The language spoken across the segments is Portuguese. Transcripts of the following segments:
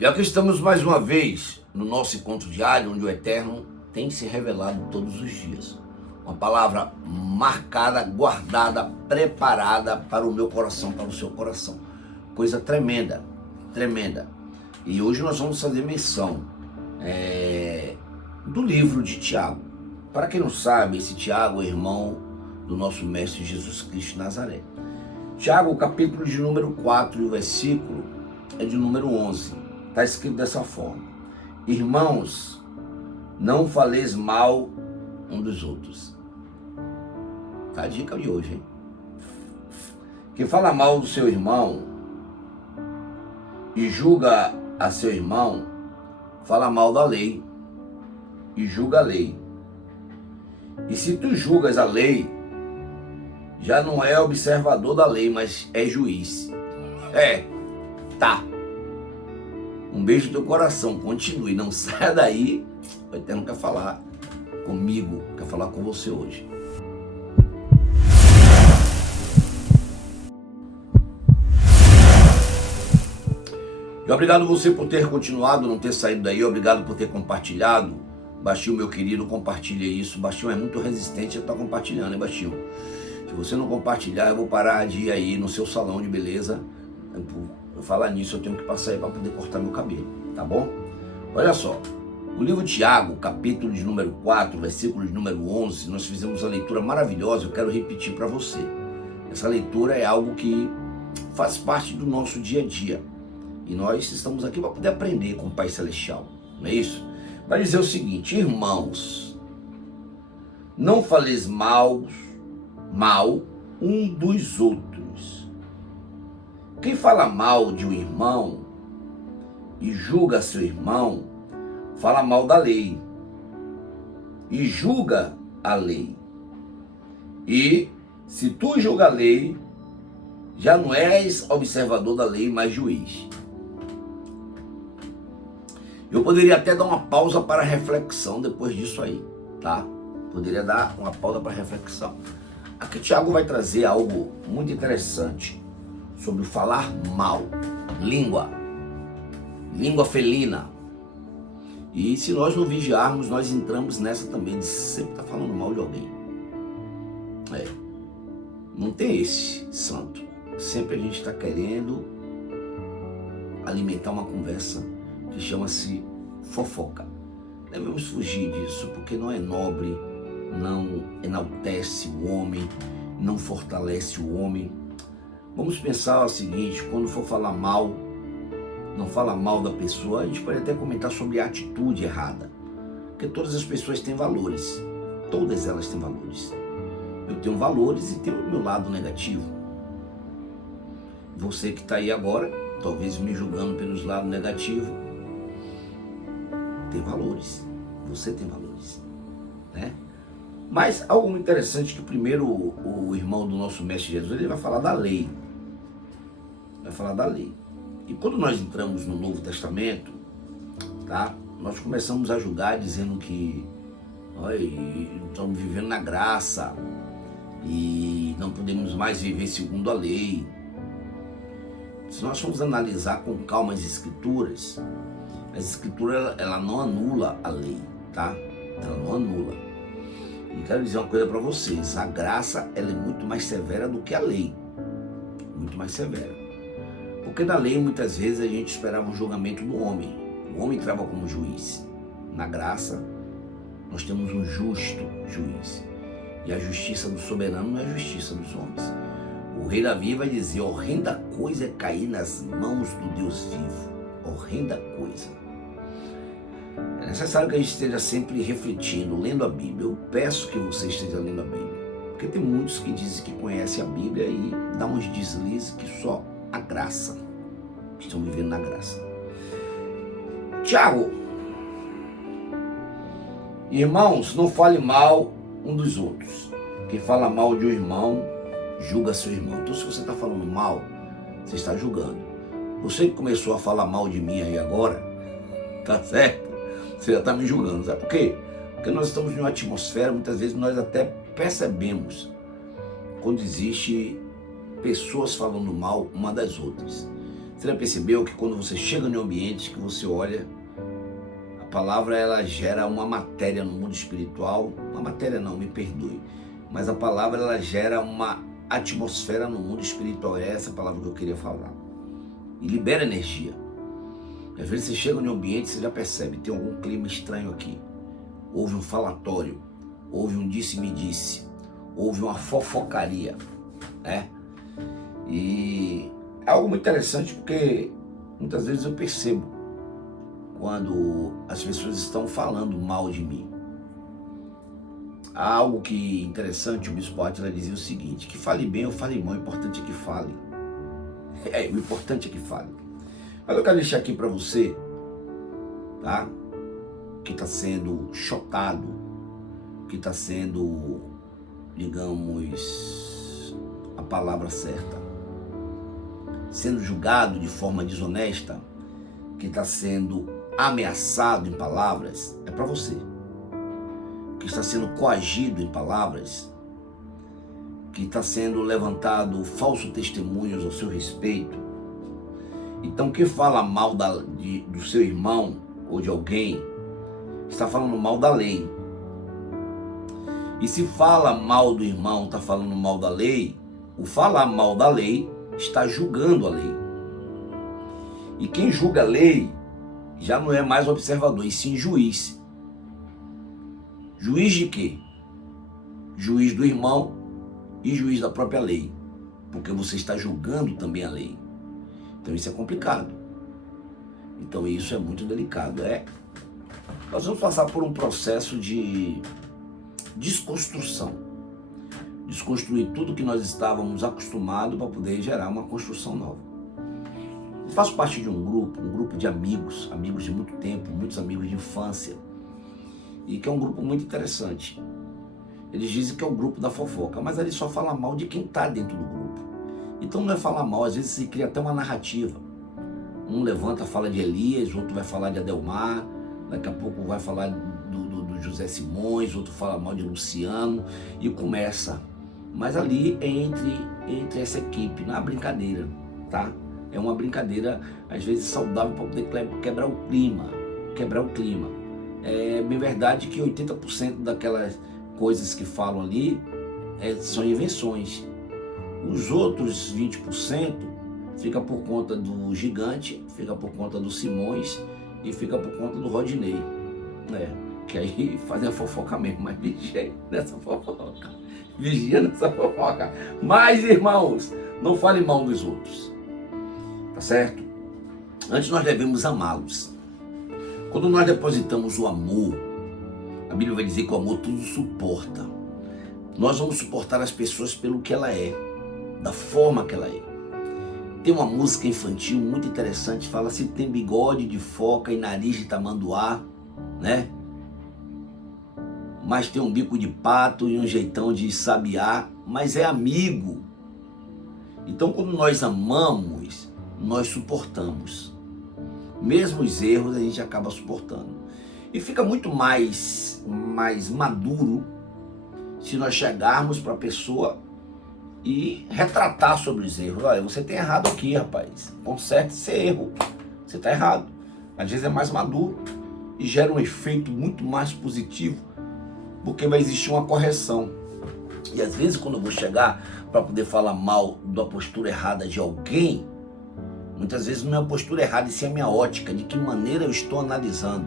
E aqui estamos mais uma vez no nosso encontro diário, onde o Eterno tem se revelado todos os dias. Uma palavra marcada, guardada, preparada para o meu coração, para o seu coração. Coisa tremenda, tremenda. E hoje nós vamos fazer menção do livro de Tiago. Para quem não sabe, esse Tiago é irmão do nosso Mestre Jesus Cristo de Nazaré. Tiago, capítulo de número 4 e o versículo é de número 11. Está escrito dessa forma: irmãos, não faleis mal um dos outros. Tá a dica de hoje, hein? Quem fala mal do seu irmão e julga a seu irmão, fala mal da lei e julga a lei. E se tu julgas a lei, já não é observador da lei, mas é juiz. Tá. Um beijo no teu coração, continue, não saia daí. O Eterno quer falar comigo, quer falar com você hoje. E obrigado você por ter continuado, não ter saído daí, obrigado por ter compartilhado. Baixinho, meu querido, compartilha isso. Baixinho é muito resistente a estar compartilhando, hein, Baixinho? Se você não compartilhar, eu vou parar de ir aí no seu salão de beleza. Por falar nisso, eu tenho que passar aí para poder cortar meu cabelo, tá bom? Olha só, o livro de Tiago, capítulo de número 4, versículo de número 11, nós fizemos uma leitura maravilhosa, eu quero repetir para você. Essa leitura é algo que faz parte do nosso dia a dia. E nós estamos aqui para poder aprender com o Pai Celestial, não é isso? Vai dizer o seguinte: irmãos, não faleis mal um dos outros. Quem fala mal de um irmão e julga seu irmão, fala mal da lei e julga a lei. E se tu julga a lei, já não és observador da lei, mas juiz. Eu poderia até dar uma pausa para reflexão depois disso aí, tá? Poderia dar uma pausa para reflexão. Aqui Tiago vai trazer algo muito interessante sobre o falar mal, língua felina. E se nós não vigiarmos, nós entramos nessa também de sempre estar falando mal de alguém. Não tem esse santo. Sempre a gente está querendo alimentar uma conversa que chama-se fofoca. Devemos fugir disso, porque não é nobre, não enaltece o homem, não fortalece o homem. Vamos pensar o seguinte: quando for falar mal, não fala mal da pessoa. A gente pode até comentar sobre a atitude errada, porque todas as pessoas têm valores, todas elas têm valores. Eu tenho valores e tenho o meu lado negativo. Você que está aí agora, talvez me julgando pelos lados negativos, tem valores, você tem valores, né? Mas algo muito interessante que primeiro o irmão do nosso Mestre Jesus, ele vai falar da lei. Vai falar da lei. E quando nós entramos no Novo Testamento, tá? Nós começamos a julgar dizendo que estamos vivendo na graça e não podemos mais viver segundo a lei. Se nós formos analisar com calma as escrituras ela não anula a lei, tá? Ela não anula. E quero dizer uma coisa para vocês: a graça ela é muito mais severa do que a lei, muito mais severa. Porque na lei muitas vezes a gente esperava um julgamento do homem, o homem entrava como juiz. Na graça nós temos um justo juiz, e a justiça do soberano não é a justiça dos homens. O rei Davi vai dizer: horrenda coisa é cair nas mãos do Deus vivo, horrenda coisa. É necessário que a gente esteja sempre refletindo, lendo a Bíblia. Eu peço que você esteja lendo a Bíblia, porque tem muitos que dizem que conhecem a Bíblia e dá uns deslizes que só a graça, estão vivendo na graça. Tiago, irmãos, não fale mal um dos outros. Quem fala mal de um irmão, julga seu irmão. Então se você está falando mal, você está julgando. Você que começou a falar mal de mim aí agora, tá certo? Você já está me julgando. Sabe por quê? Porque nós estamos em uma atmosfera, muitas vezes nós até percebemos quando existe pessoas falando mal uma das outras. Você já percebeu que quando você chega em um ambiente que você olha, a palavra ela gera uma matéria no mundo espiritual, uma matéria não, me perdoe, mas a palavra ela gera uma atmosfera no mundo espiritual, é essa a palavra que eu queria falar, e libera energia. Às vezes você chega em um ambiente e você já percebe, tem algum clima estranho aqui, houve um falatório, houve um disse-me-disse, houve uma fofocaria, né? E é algo muito interessante porque muitas vezes eu percebo quando as pessoas estão falando mal de mim. Há algo que interessante, o Bispo Átila dizia o seguinte, que fale bem ou fale mal, o importante é que fale. O importante é que fale. Mas eu quero deixar aqui para você, tá? Que está sendo chocado, que está sendo, digamos, a palavra certa, sendo julgado de forma desonesta, que está sendo ameaçado em palavras, é para você. Que está sendo coagido em palavras, que está sendo levantado falsos testemunhos ao seu respeito. Então, quem fala mal do seu irmão ou de alguém, está falando mal da lei. E se fala mal do irmão, está falando mal da lei, o falar mal da lei está julgando a lei. E quem julga a lei já não é mais observador, e sim juiz. Juiz de quê? Juiz do irmão e juiz da própria lei. Porque você está julgando também a lei. Então isso é complicado. Então isso é muito delicado. Nós vamos passar por um processo de desconstrução. Desconstruir tudo que nós estávamos acostumados para poder gerar uma construção nova. Eu faço parte de um grupo de amigos de muito tempo, muitos amigos de infância, e que é um grupo muito interessante. Eles dizem que é o grupo da fofoca, mas ele só fala mal de quem está dentro do grupo. Então não é falar mal, às vezes se cria até uma narrativa. Um levanta, fala de Elias, outro vai falar de Adelmar, daqui a pouco vai falar do José Simões, outro fala mal de Luciano, e começa. Mas ali é entre essa equipe, não é uma brincadeira, tá? É uma brincadeira, às vezes, saudável para poder quebrar o clima. É bem verdade que 80% daquelas coisas que falam ali são invenções. Os outros 20% fica por conta do Gigante, fica por conta do Simões e fica por conta do Rodinei. Que aí fazem a fofoca mesmo, mas vigia nessa fofoca. Vigia nessa fofoca. Mas, irmãos, não fale mal dos outros. Tá certo? Antes nós devemos amá-los. Quando nós depositamos o amor, a Bíblia vai dizer que o amor tudo suporta. Nós vamos suportar as pessoas pelo que ela é, da forma que ela é. Tem uma música infantil muito interessante, fala se tem bigode de foca e nariz de tamanduá, né? Mas tem um bico de pato e um jeitão de sabiá, mas é amigo. Então quando nós amamos, nós suportamos. Mesmo os erros a gente acaba suportando. E fica muito mais maduro se nós chegarmos para a pessoa e retratar sobre os erros. Olha, você tem errado aqui, rapaz. Conserte esse erro. Você está errado. Às vezes é mais maduro e gera um efeito muito mais positivo, porque vai existir uma correção. E às vezes quando eu vou chegar para poder falar mal da postura errada de alguém, muitas vezes não é a postura errada, e sim a minha ótica, de que maneira eu estou analisando.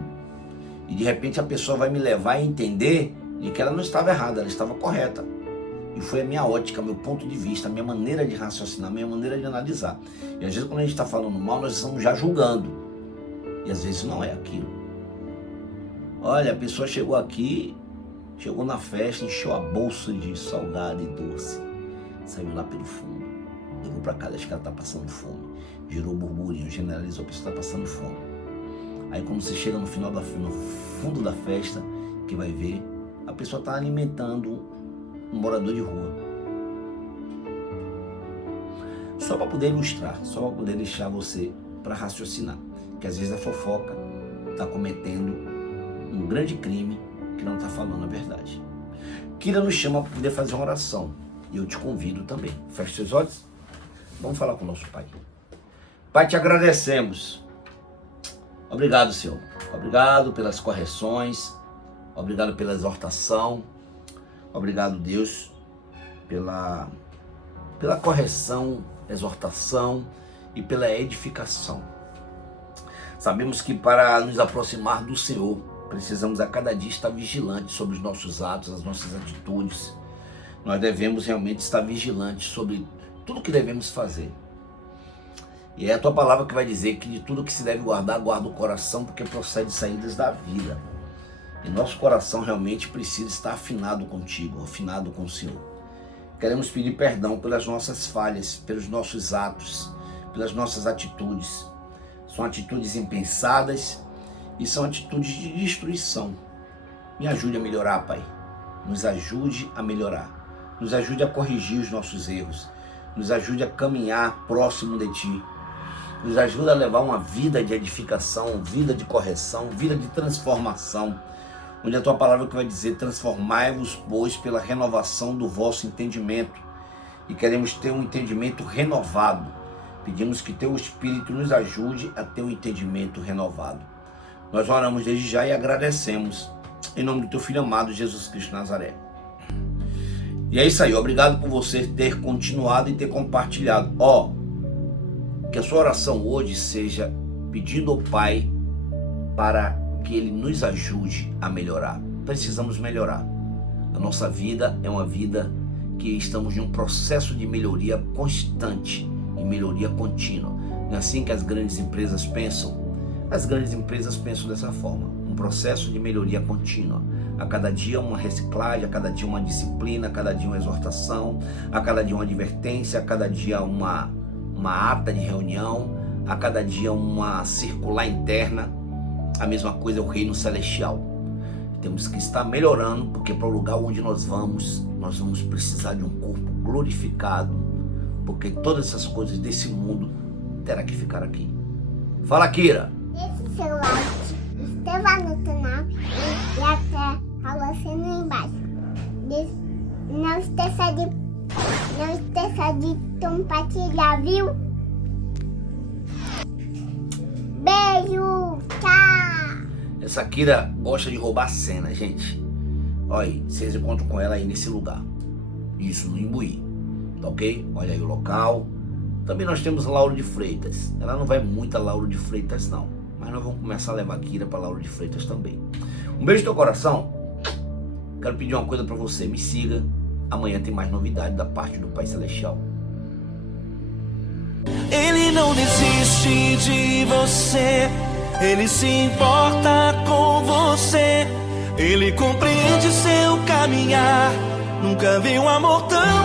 E de repente a pessoa vai me levar a entender de que ela não estava errada, ela estava correta. E foi a minha ótica, meu ponto de vista, a minha maneira de raciocinar, a minha maneira de analisar. E às vezes quando a gente está falando mal, nós estamos já julgando. E às vezes não é aquilo. Olha, a pessoa chegou aqui, chegou na festa, encheu a bolsa de salgado e doce. Saiu lá pelo fundo. Levou para casa, acho que ela está passando fome. Gerou burburinho, generalizou, a pessoa está passando fome. Aí quando você chega no fundo da festa, que vai ver, a pessoa está alimentando um morador de rua. Só para poder ilustrar, só para poder deixar você para raciocinar. Que às vezes a fofoca está cometendo um grande crime que não está falando a verdade. Kira nos chama para poder fazer uma oração. E eu te convido também. Feche seus olhos. Vamos falar com o nosso Pai. Pai, te agradecemos. Obrigado, Senhor. Obrigado pelas correções. Obrigado pela exortação. Obrigado, Deus, pela correção, exortação e pela edificação. Sabemos que para nos aproximar do Senhor, precisamos a cada dia estar vigilantes sobre os nossos atos, as nossas atitudes. Nós devemos realmente estar vigilantes sobre tudo que devemos fazer. E é a tua palavra que vai dizer que de tudo que se deve guardar, guarda o coração, porque procede saídas da vida. E nosso coração realmente precisa estar afinado contigo, afinado com o Senhor. Queremos pedir perdão pelas nossas falhas, pelos nossos atos, pelas nossas atitudes. São atitudes impensadas e são atitudes de destruição. Me ajude a melhorar, Pai. Nos ajude a melhorar. Nos ajude a corrigir os nossos erros. Nos ajude a caminhar próximo de Ti. Nos ajude a levar uma vida de edificação, vida de correção, vida de transformação. Onde a Tua palavra que vai dizer, transformai-vos, pois, pela renovação do vosso entendimento. E queremos ter um entendimento renovado. Pedimos que Teu Espírito nos ajude a ter um entendimento renovado. Nós oramos desde já e agradecemos. Em nome do Teu Filho amado, Jesus Cristo de Nazaré. E é isso aí. Obrigado por você ter continuado e ter compartilhado. Que a sua oração hoje seja pedindo ao Pai para que Ele nos ajude a melhorar. Precisamos melhorar. A nossa vida é uma vida que estamos em um processo de melhoria constante e melhoria contínua. Não é assim que as grandes empresas pensam? As grandes empresas pensam dessa forma. Um processo de melhoria contínua. A cada dia uma reciclagem, a cada dia uma disciplina, a cada dia uma exortação, a cada dia uma advertência, a cada dia uma ata de reunião, a cada dia uma circular interna. A mesma coisa é o reino celestial. Temos que estar melhorando, porque para o lugar onde nós vamos precisar de um corpo glorificado, porque todas essas coisas desse mundo terá que ficar aqui. Fala, Kira! Deixe seu like, inscreva no canal e até a luzinha embaixo. Não esqueça de compartilhar, viu? Beijo, tchau! Essa Kira gosta de roubar cena, gente. Olha aí, vocês encontram com ela aí nesse lugar. Isso, no Imbuí. Tá ok? Olha aí o local. Também nós temos Lauro de Freitas. Ela não vai muito a Lauro de Freitas, não. Mas nós vamos começar a levar a Kira para Lauro de Freitas também. Um beijo no teu coração. Quero pedir uma coisa para você. Me siga. Amanhã tem mais novidade da parte do Pai Celestial. Ele não desiste de você. Ele se importa com você. Ele compreende seu caminhar. Nunca vi um amor tão